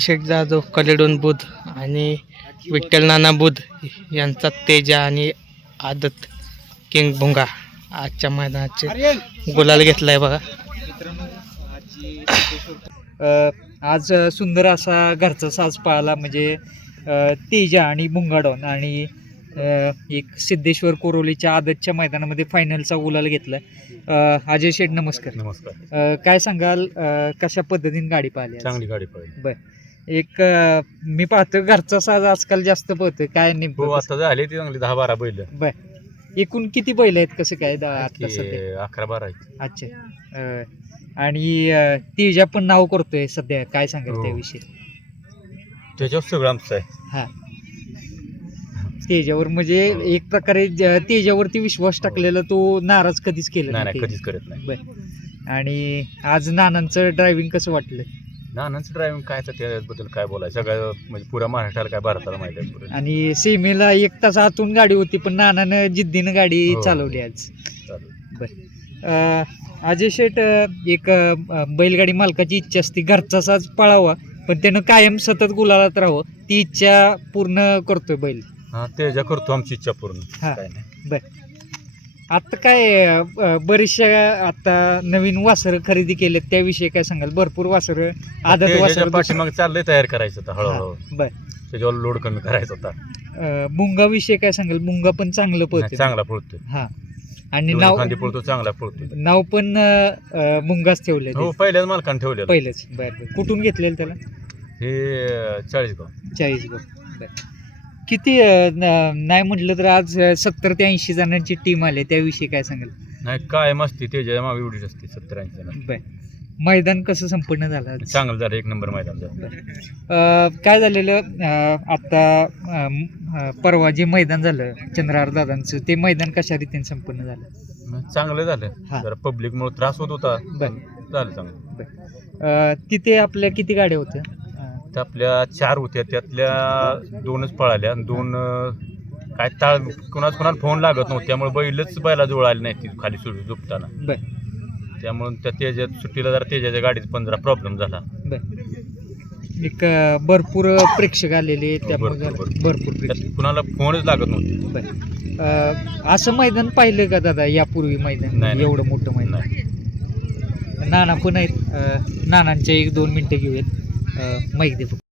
शेठ जाधव कलेडोन बुध आणि विठ्ठल नाना बुध यांचा तेजा आणि आदत किंग भुंगा आजच्या मैदानाचे गुलाल घेतलाय बघा. अ, आज सुंदर असा घरचा साज पाळला म्हणजे तेजा आणि बुंगाडॉन आणि अ, एक सिद्धेश्वर कोरोलीच्या आदतच्या मैदानामध्ये फायनलचा गुलाल घेतला अजय शेठ नमस्कार. नमस्कार. काय सांगाल कशा पद्धतीने गाडी पाहिली? चांगली गाडी पाहिजे एक अ, मी पाहतो घरचा साज आजकाल जास्त पळतोय. काय हो नेमकं आता झाले ती चांगली दहा बारा बैल. बर. एकूण किती बैल आहेत कसं काय? दा- आता सध्या? की अकरा बारा आहेत. अच्छा. अ, आणि अ, तेजा पण नाव करतोय सध्या. काय सांगाल हो. त्याविषयी? त्याच्यावर सगळं आमचं आहे. हा. तेजावर म्हणजे एक प्रकारे ज- तेजावरती विश्वास टाकलेला तो नाराज कधीच केला नाही नाही नाही. कधीच करत नाही. बर. आणि आज नानांचं ड्रायव्हिंग कसं वाटलं? नानांचं ड्रायव्हिंग काय तर त्याबद्दल काय बोलायचं? सगळं म्हणजे पुऱ्या महाराष्ट्राला काय भारताला माहिती आहे पुरं. आणि सीमेला एक तास आतून गाडी होती पण नानानं जिद्दीनं गाडी हो. चालवली आज. अ, अजय शेठ अ, एक अ, बैलगाडी मालकाची इच्छा असते घरचा साज पळावा पण त्यानं कायम सतत गुलालात राहावं ती इच्छा पूर्ण करतोय बैल. हा त्याच्या करतो आमची इच्छा पूर्ण. हा. काय नाही. बर. आता काय अ, बरीचशा आता नवीन वासरं खरेदी केलेत त्याविषयी काय सांगाल? भरपूर वासरं आदत वासर पाठीमागे चाललंय तयार करायचं होतं हळूहळू. बर. त्याच्यावर लोड कमी करायचा होता मुंगा विषयी काय सांगाल? मुंगा पण चांगलं पळते चांगला पळतोय. हा. आणि दोन्ही नाव खांदी पळतो चांगला पळतोय. नाव पण अ, मुंगाच ठेवले हो पहिल्याच मालकाने ठेवलेलं. पहिलंच. बर बर. कुठून घेतलेलं त्याला? हे चाळीस गाव चाळीस गो बर. किती अ, न- नाही म्हटलं तर आज सत्तर ते ऐंशी जणांची टीम आली. त्याविषयी काय सांगाल? नाही काय मस्ती त्याच्यामागे एवढीच असते सत्तर ऐंशी जण बर. मैदान कसं संपन्न झालं आज? चांगलं झालं एक नंबर मैदान झालं. अ, काय झालेलं आता परवा जे मैदान झालं चंद्रहार दादांचं ते मैदान कशा रीतीने संपन्न झालं? मग चांगलं झालं. हा. जरा पब्लिक मुळे त्रास होत होता. बर. झालं चांगलं. अ, तिथे आपल्या किती गाड्या होत्या? तर आपल्या चार होत्या त्यातल्या दोनच पळाल्या आणि दोन काय ताळ कुणाच कुणाला फोन लागत नव्हते त्यामुळे बैलच बैला जुळ आले नाही ती खाली सुरू झोपताना. बर. त्यामुळे त्या तेजात सुट्टीला जरा तेजाच्या गाडीत पण जरा प्रॉब्लेम झाला. बर. एक अ, भरपूर प्रेक्षक आलेले त्यामुळे भरपूर, जरा- भरपूर. भरपूर प्रेक्षक. त्यात कुणाला फोनच लागत नव्हते. बर. अ, असं मैदान पाहिलं का दादा यापूर्वी मैदान? नाही, नाही. एवढं मोठं मैदान? नाही. नाना पण आहेत. अ, नानांचे एक दोन मिनटं घेऊयात. अ, माईक दे फक्त.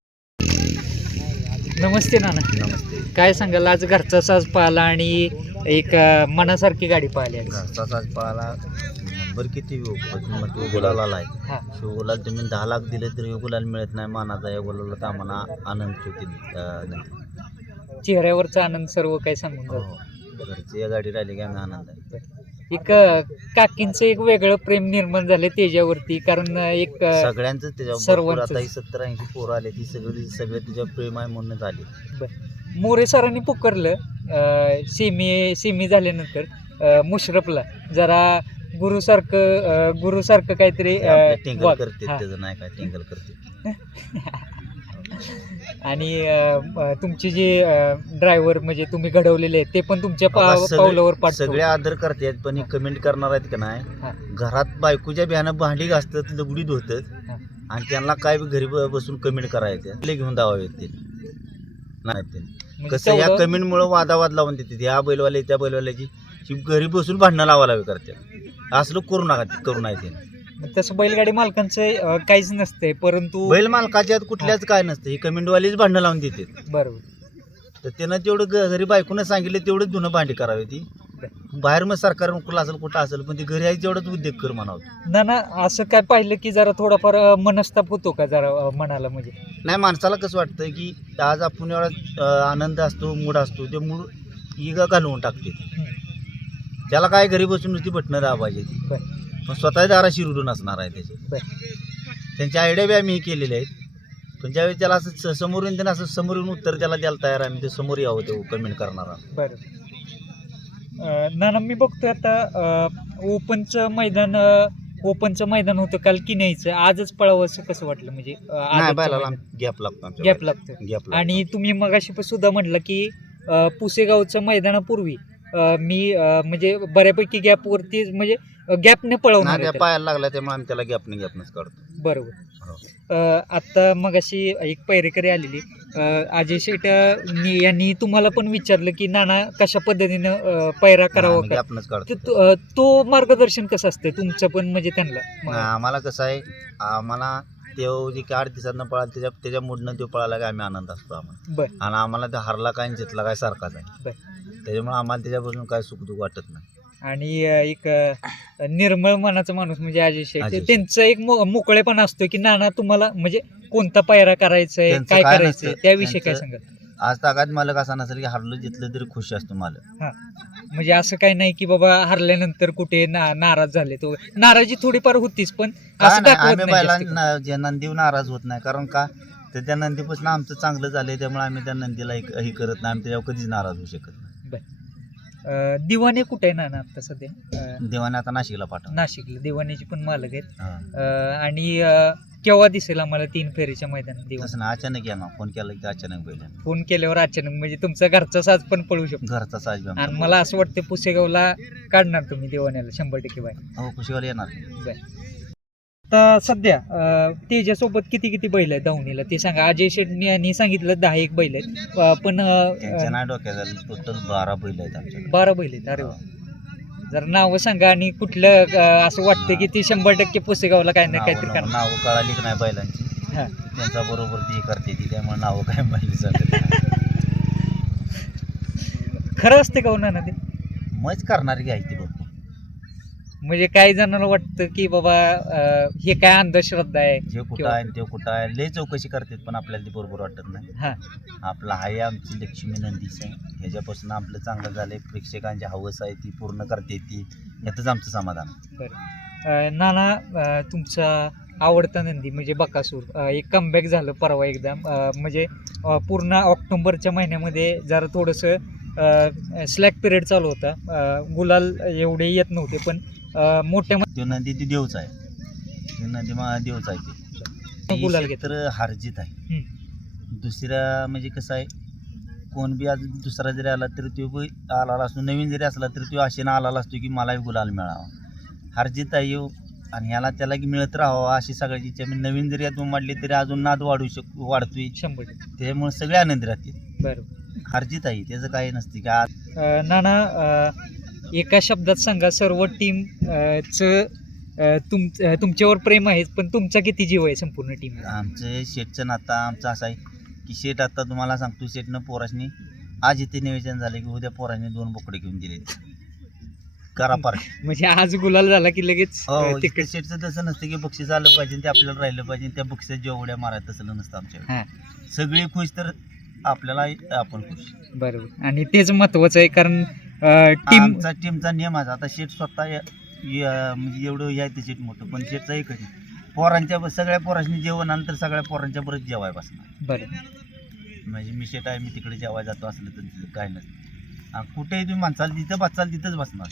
नमस्ते नाना. नमस्ते. काय सांगाल आज घरचा साज पाहिला आणि एक मनासारखी गाडी पाहिली आज. घरचा साज पाहाला. नंबर किती मग तो गुलाला आहे हा. शिव गुलाल तुम्ही दहा लाख दिले तरी ह्यो गुलाल मिळत नाही. मानाचा या गुलाला तर आम्हाला आनंद होते चेहऱ्यावरचा आनंद सर्व काही सांगून जातो. हो. घरची या गाडी राहिली की आम्ही आनंद आहे. एक काकींचं एक वेगळं प्रेम निर्माण झालं त्याच्यावरती कारण एक सगळ्यांचं त्याच्यावर सर्वांचंच. आता ही सत्तर ऐंशी पोरं आले ती सगळी सगळे तिच्यावर प्रेम आहे म्हणून झाली. मोरे सरांनी पुकारलं अ, सेमी सेमी झाल्यानंतर अ, मुशरफला. जरा गुरुसारखं अ, गुरुसारखं काहीतरी ते अ, आपले टिंगल करते हा. त्याचं नाही काय टिंगल करते. आणि तुमचे जे ड्रायव्हर म्हणजे तुम्ही घडवलेले आहेत ते पण तुमच्या पावलावर पाठ सगळे आदर करतात पण कमेंट करणार आहेत का नाही. घरात बायकोच्या बिहानं भांडी घासतात लुगडी धुतात. आणि त्यांना काय घरी बसून कमेंट करायचं? ते घेऊन दावा येते नाही ते. म्हणजे कसं या कमेंटमुळे वादावाद लावून देते ह्या बैलवाले त्या बैलवाल्याची ती घरी बसून भांडणं लावा लावी करते असलं करू नका करू नाही ते. मग तसं बैलगाडी मालकांचं अ, काहीच नसतंय परंतु बैल मालकाच्यात कुठल्याच काय नसतं ही कमेंटवालीच भांडणं लावून देते. बरोबर. तर त्यानं तेवढं घ- घरी बायकोनं सांगितलं तेवढंच धुणं भांडी करावी ती. बाहेर मग सरकार कुठलं असेल कुठं असेल पण ती घरी आहे तेवढंच उद्योग कर म्हणावं. ना ना असं काय पाहिलं की जरा थोडाफार अ, मनस्ताप होतो का जरा अ, मनाला म्हणजे? नाही माणसाला कसं वाटतं की आज आपण एवढा अं, आनंद असतो मूड असतो ते मूड इगा घालवून टाकते. त्याला काय घरी बसून नुसती बटणं दाबायची. ती बरं. पण स्वतः दारा शिरडून असणार आहे त्याची. बरं. त्यांच्या आयडिया बी आम्ही केलेल्या आहेत. पण ज्यावेळी त्याला असं स- समोरून त्यांना असं समोरून उत्तर त्याला द्यायला तयार आहे आम्ही ते समोर यावं ते कमेंट करणारा बरं. अं, ना ना मी बघतोय आता अं, ओपनचं मैदान अं, ओपनचं मैदान होतं काल की न्यायचं आजच पळावं असं कसं वाटलं? म्हणजे अं, नाही आजचं बैलाला मैदान. गॅप लागतो आमच्या गॅप. लागतं. गॅप. आणि तुम्ही मगाशी पण सुद्धा म्हटलं की अं, पुसेगावचं मैदानापूर्वी अं, मी अं, म्हणजे बऱ्यापैकी गॅपवरती म्हणजे गॅपने पळवणार नाही आहे त्या त्याला. पायाला लागला त्यामुळे आम्ही त्याला गॅपने गॅपनेच काढतो. बरोबर. अं, आता मग अशी एक पैरेकरी आलेली. अं, अजय शेट अं, नी- यांनी तुम्हाला पण विचारलं की नाना कशा पद्धतीनं अं, पैरा करावा आम्ही का? आपणच काढतो. तो- अं, तो मार्गदर्शन कसं असतं तुमचं पण म्हणजे त्यांना? आम्हाला कसं आहे आम्हाला तो जे आठ दिवसांना पळाला त्याच्या त्याच्या मुडनं तो पळाला काय आम्ही आनंद असतो आम्हाला. बर. आणि आम्हाला तो हरला काय आणि जितला काय सारखाच आहे. बर. त्याच्यामुळे आम्हाला त्याच्यापासून काय सुखदुःख वाटत नाही. आणि एक निर्मळ मनाचा माणूस म्हणजे अजय अजय त्यांचं एक मो- मोकळेपणा असतो की नाना तुम्हाला म्हणजे कोणता पायरा करायचा आहे त्यांचं काय काय करायचंय? नसतं. त्याविषयी काय त्यांचं- सांगाल आज तागात मालक असा नसेल की हरलं जितलं तरी खुश असतो मालक. म्हणजे असं काही नाही की बाबा हरल्यानंतर कुठे ना- नाराज झाले तो नाराजी थोडीफार होतीच पण काय असं नाही दाखवत आम्ही नाही जास्त बैलांना जे नंदीवर नाराज होत नाही. कारण का? तर त्या नंदीपासून आमचं चांगलं झालंय त्यामुळे आम्ही त्या नंदीला हे हे करत नाही. आम्ही त्याच्यावर कधीच नाराज होऊ शकत नाही. अं, दिवाणे कुठे आहे नाना आता सध्या? अं, देवाने आता नाशिकला पाठवलं. नाशिकला. दिवाणीचे पण मालक आहेत. हा. अं, आणि अं, केव्हा दिसेल आम्हाला तीन फेरीच्या मैदानात दिवाण तसं नाही अचानक या ना. फोन केला की अचानक बैलाने फोन केल्यावर अचानक म्हणजे तुमचा घरचा साज पण पळू शकतो. घरचा साज बी आमचा. आणि मला असं वाटतं पुसेगावला काढणार तुम्ही देवाण्याला शंभर टक्के बाय हो खुशीवाला येणार. आता सध्या अं, त्याच्यासोबत किती किती बैल आहेत धावणीला? ते सांगा. अजय शेट्टी यांनी सांगितलं दहा एक बैल आहेत. अं, पण त्यांच्या अं, नाही डोक्यात आलं टोटल बारा बैल आहेत आमच्याकडे. बारा बैल आहेत. अरे वा. जरा नावं सांगा आणि कुठलं अं, असं वाटतं की ते शंभर टक्के पुसेगावला काय नाही काहीतरी नावं करणार. नावं कळाली की नाही बैलांची. हा. त्यांचा बरोबर ती करते ती त्यामुळे नावं काय सांगत नाही. खरं असते का हो नाना ते? मज करणारी घ्यायची म्हणजे काही जणांना वाटतं की बाबा अं, हे काय अंधश्रद्धा आहे जे कुठं किंवा- आहे ते कुठं आहे लय चौकशी करतात पण आपल्याला ती बरोबर वाटत नाही. हा. आपलं आहे आमची लक्ष्मी नंदीच आहे. ह्याच्यापासून आपलं चांगलं झालंय. प्रेक्षकांची हवस आहे ती पूर्ण करते ती. यातच आमचं समाधान आहे. बरं. अं, नाना अं, तुमचा आवडता नंदी म्हणजे बकासूर अं, एक कमबॅक झालं परवा एकदा. अं, म्हणजे अं, पूर्ण ऑक्टोबरच्या महिन्यामध्ये जरा थोडंसं स्लॅक पिरियड चालू होता. अं, गुलाल एवढे येत नव्हते पण मोठ्या तो नंदी ती देवच आहे. ती नंदी मा देवच आहे ते. गुलाल हे क्षेत्र हारजीत आहे. दुसऱ्या म्हणजे कसं आहे कोण बी आज दुसरा जरी आला तरी तो बी आला असतो. नवीन जरी असला तरी तो आशेनं आलेला असतो की मलाही गुलाल मिळावा. हारजीत आहे येऊ आणि ह्याला त्याला की मिळत राहावा अशी सगळ्याची इच्छा. मी नवीन जरी यातून वाढली तरी अजून नाद वाढू शक वाढतोय. शंभर टक्के. त्याच्यामुळे सगळे आनंदी राहतील. बरं हारजीत आहे. त्याचं काही नसते की अं, नाना अं, एका शब्दात सांगा सर्व टीम च तुम तुमच्यावर प्रेम आहे पण तुमचा किती जीव आहे संपूर्ण टीम आमचं शेटचं नातं आमचं असं आहे की शेट आता तुम्हाला सांगतो शेटनं पोराशनी आज इथे नियोजन झालं की उद्या पोरांनी दोन बोकडे घेऊन दिले करा पार्टी. म्हणजे आज गुलाल झाला की लगेच हो शेटचं तसं नसतं की बक्षीस आलं पाहिजे ते आपल्याला राहिलं पाहिजे त्या बक्षीस जेवढ्या मारायचं तसं नसतं आमच्याकडे. सगळे खुश तर आपल्याला आपण खुश. बरोबर. आणि तेच महत्वाचं आहे कारण टीम आमचा टीमचा नियम आहे आता शेट स्वतः य- य- म्हणजे एवढं या ते शेट मोठं पण शेटचा एकच आहे. पोरांच्या सगळ्या पोरांनी जेवण आलं तर सगळ्या पोरांच्या बरोबर जेवाय बसणार. बरं. म्हणजे मी शेट आहे मी तिकडे जेवाय जातो असलं तर तिथं काय नसतं आणि कुठेही तुम्ही माणसाला जिथं बसाल तिथंच बसणार.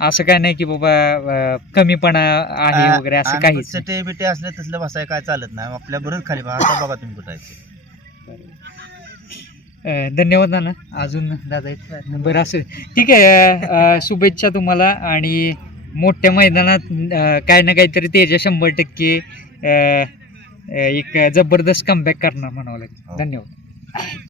असं काय नाही की बाबा अं, कमीपणा आहे वगैरे असं काहीच नाही. चटे बिटे असले तसलं बसाय काय चालत नाही. आपल्या बरोबर खाली बघा आता बघा तुम्ही कुठं आहे धन्यवाद नाना अजून दादा. बरं असं ठीक आहे शुभेच्छा तुम्हाला आणि मोठ्या मैदानात काय ना काहीतरी त्याच्या शंभर टक्के एक जबरदस्त कमबॅक करणार म्हणावं लागेल हो. धन्यवाद